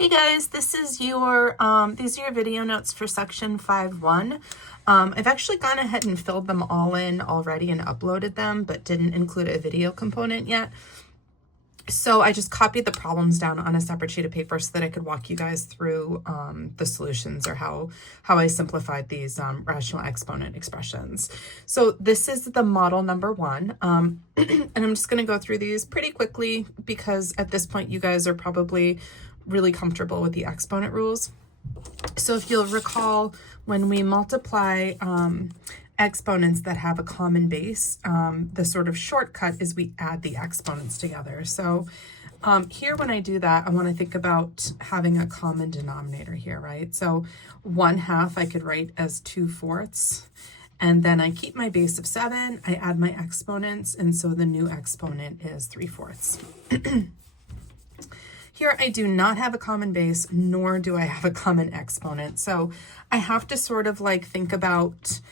Hey guys, this is your these are your video notes for section 5.1. I've actually gone ahead and filled them all in already and uploaded them, but didn't include a video component yet. So I just copied the problems down on a separate sheet of paper so that I could walk you guys through the solutions, or how I simplified these rational exponent expressions. So this is the model number 1, and I'm just going to go through these pretty quickly because at this point you guys are probably really comfortable with the exponent rules. So if you'll recall, when we multiply exponents that have a common base, the sort of shortcut is we add the exponents together. So here when I do that, I want to think about having a common denominator here, right? So 1/2 I could write as 2/4, and then I keep my base of 7, I add my exponents, and so the new exponent is 3/4. Here I do not have a common base, nor do I have a common exponent. So I have to sort of like think about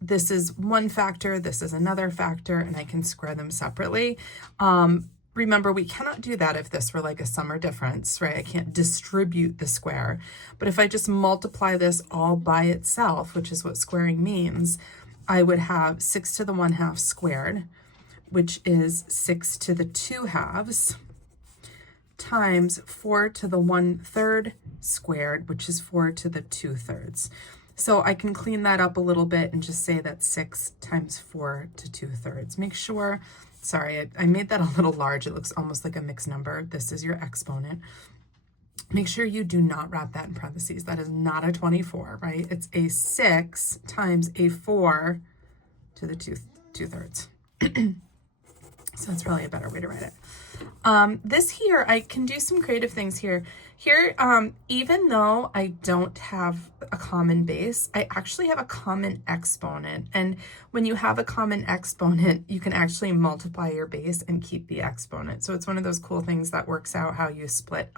this is one factor, this is another factor, and I can square them separately. Remember, we cannot do that if this were like a sum or difference, right? I can't distribute the square. But if I just multiply this all by itself, which is what squaring means, I would have 6 to the 1/2 squared, which is 6 to the 2/2, times 4 to the 1/3 squared, which is 4 to the 2/3. So I can clean that up a little bit and just say that 6 times 4 to 2/3. Make sure, sorry, I made that a little large. It looks almost like a mixed number. This is your exponent. Make sure you do not wrap that in parentheses. That is not a 24, right? It's a 6 times a 4 to the 2/3. So that's probably a better way to write it. This here, I can do some creative things here. Here, even though I don't have a common base, I actually have a common exponent. And when you have a common exponent, you can actually multiply your base and keep the exponent. So it's one of those cool things that works out how you split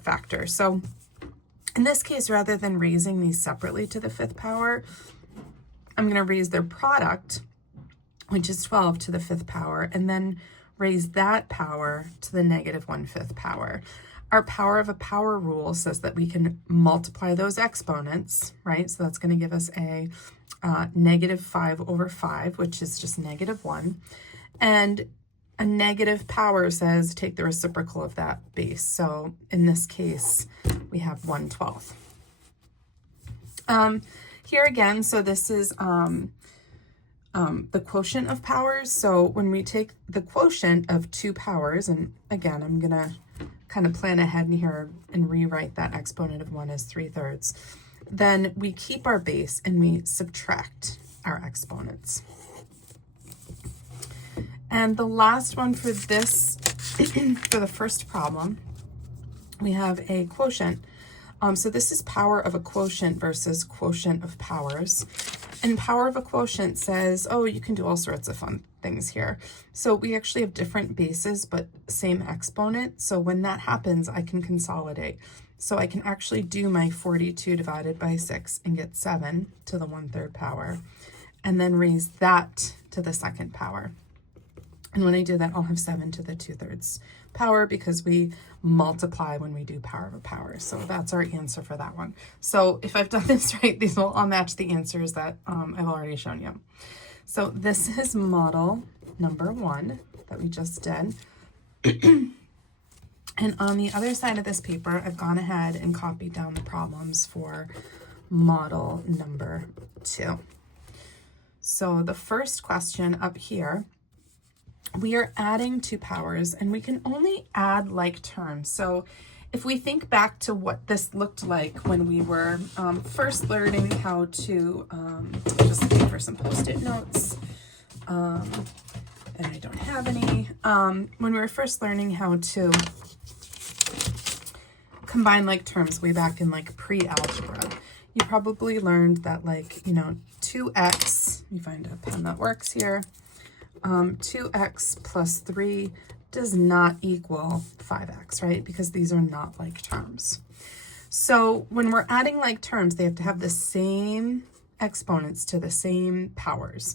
factors. So in this case, rather than raising these separately to the 5th power, I'm going to raise their product, which is 12 to the 5th power, and then raise that power to the -1/5 power. Our power of a power rule says that we can multiply those exponents, right? So that's going to give us a -5/5, which is just -1. And a negative power says take the reciprocal of that base. So in this case, we have 1/12. Here again, so this is the quotient of powers. So when we take the quotient of 2 powers, and again, I'm going to kind of plan ahead in here and rewrite that exponent of 1 as 3/3, then we keep our base and we subtract our exponents. And the last one for this, for the first problem, we have a quotient. So this is power of a quotient versus quotient of powers. And power of a quotient says, oh, you can do all sorts of fun things here. So we actually have different bases, but same exponent. So when that happens, I can consolidate. So I can actually do my 42 divided by 6 and get 7 to the 1/3 power, and then raise that to the 2nd power. And when I do that, I'll have 7 to the 2/3 power because we multiply when we do power of a power. So that's our answer for that one. So if I've done this right, these will all match the answers that I've already shown you. So this is model number 1 that we just did. And on the other side of this paper, I've gone ahead and copied down the problems for model number 2. So the first question up here, we are adding 2 powers, and we can only add like terms. So if we think back to what this looked like when we were first learning how to, just looking for some Post-it notes, and I don't have any, when we were first learning how to combine like terms way back in like pre-algebra, you probably learned that, like, 2x, let me find a pen that works here, 2x plus 3 does not equal 5x, right? Because these are not like terms. So when we're adding like terms, they have to have the same exponents to the same powers.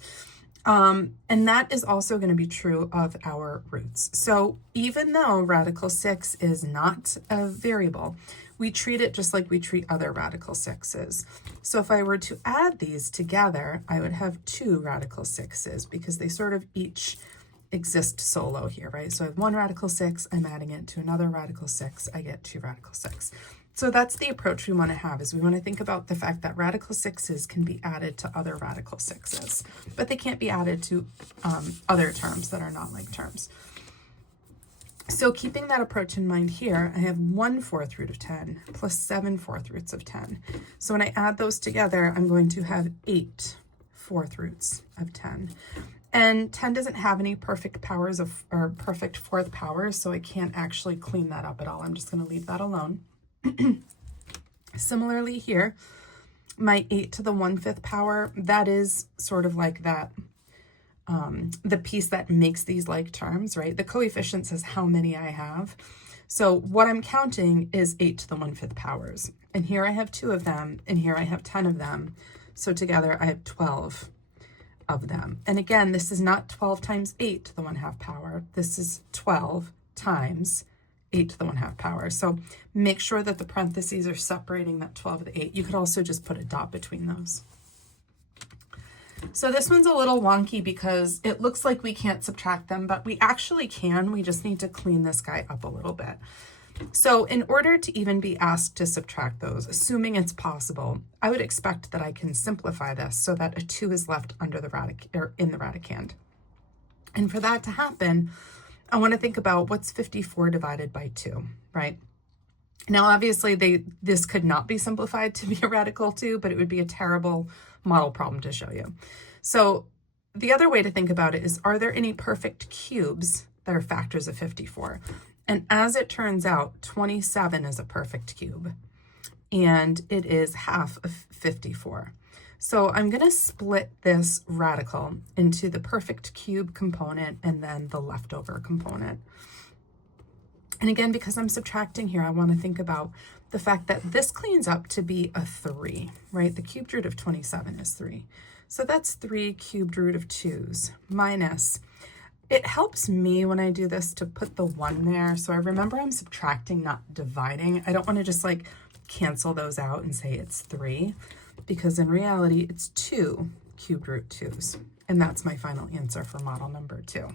And that is also going to be true of our roots. So even though radical 6 is not a variable, we treat it just like we treat other radical 6s. So if I were to add these together, I would have 2 radical 6s because they sort of each exist solo here, right? So I have 1 radical 6, I'm adding it to another radical 6, I get 2 radical 6. So that's the approach we want to have, is we want to think about the fact that radical 6s can be added to other radical 6s, but they can't be added to other terms that are not like terms. So keeping that approach in mind here, I have 1/4 root of 10 plus 7/4 roots of 10. So when I add those together, I'm going to have 8/4 roots of 10. And 10 doesn't have any perfect powers or perfect fourth powers, so I can't actually clean that up at all. I'm just going to leave that alone. Similarly here, my 8 to the 1/5 power, that is sort of like that, the piece that makes these like terms, right? The coefficient says how many I have. So what I'm counting is 8 to the 1/5 powers. And here I have 2 of them, and here I have 10 of them. So together I have 12 of them. And again, this is not 12 times 8 to the 1/2 power. This is 12 times 8 to the 1/2 power. So make sure that the parentheses are separating that 12 of the 8. You could also just put a dot between those. So this one's a little wonky because it looks like we can't subtract them, but we actually can. We just need to clean this guy up a little bit. So in order to even be asked to subtract those, assuming it's possible, I would expect that I can simplify this so that a 2 is left under the in the radicand. And for that to happen, I want to think about what's 54 divided by 2, right? Now, obviously, this could not be simplified to be a radical 2, but it would be a terrible model problem to show you. So the other way to think about it is, are there any perfect cubes that are factors of 54? And as it turns out, 27 is a perfect cube, and it is half of 54. So I'm going to split this radical into the perfect cube component and then the leftover component. And again, because I'm subtracting here, I want to think about the fact that this cleans up to be a 3, right? The cubed root of 27 is 3. So that's 3 cubed root of 2's minus. It helps me when I do this to put the 1 there. So I remember I'm subtracting, not dividing. I don't want to just like cancel those out and say it's 3, because in reality, it's 2 cubed root 2's. And that's my final answer for model number 2.